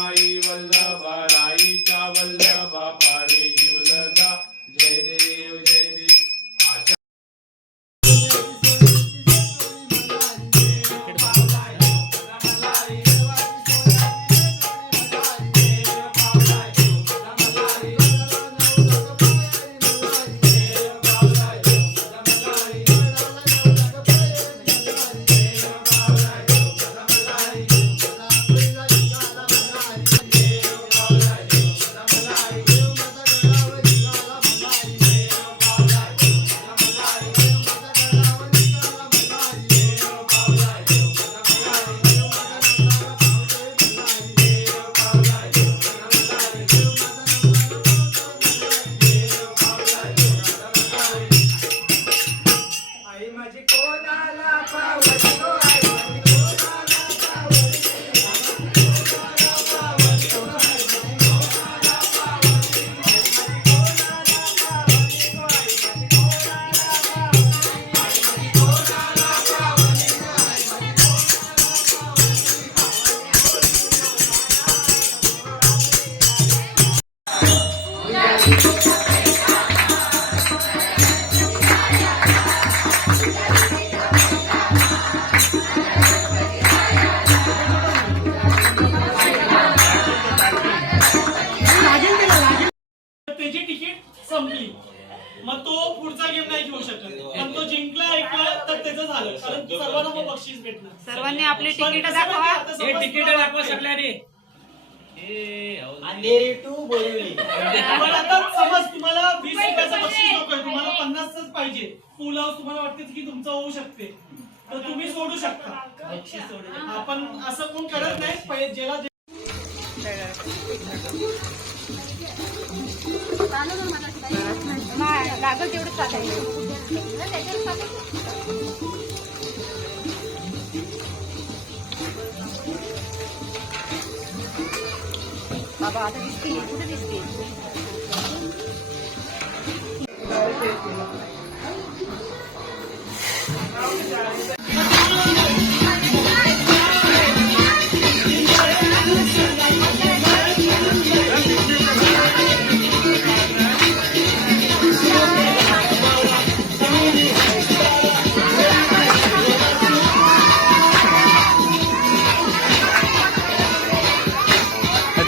माई वल्लभा राईच्या वल्लभा पारे जीवलगा जय देव जय देव आशा संपली मग तो पुढचा गेम नाही घेऊ शकत पण तो जिंकला ऐकला तर त्याचं झालं कारण सर्वांना मग बक्षीस भेटणार. सर्वांनी आपली तिकीट दाखवा. हे तिकीट दाखवा सगळ्यांनी. अंधेरी टू बोरिवली. पण आता समज तुम्हाला 20 रुपयाचं बक्षीस नकोय तुम्हाला 50च पाहिजे. फुल हाऊस तुम्हाला वाटते की तुमचं होऊ शकते तर तुम्ही सोडू शकता बक्षीस सोडू. आपण असं कोण करत नाही ज्याला लागल तेवढं चालायचं. बाबा आता दिसते कुठे दिसते.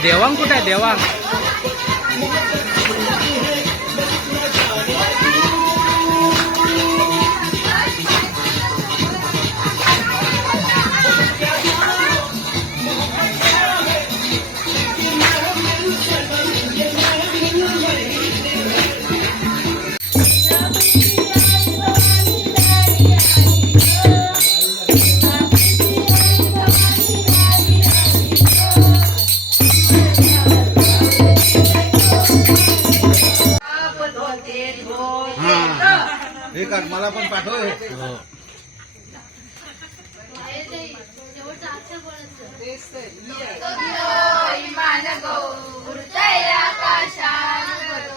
देवांग कुठे आहे देवांग. मला पण पाठव. इमान गो उडतय आकाशात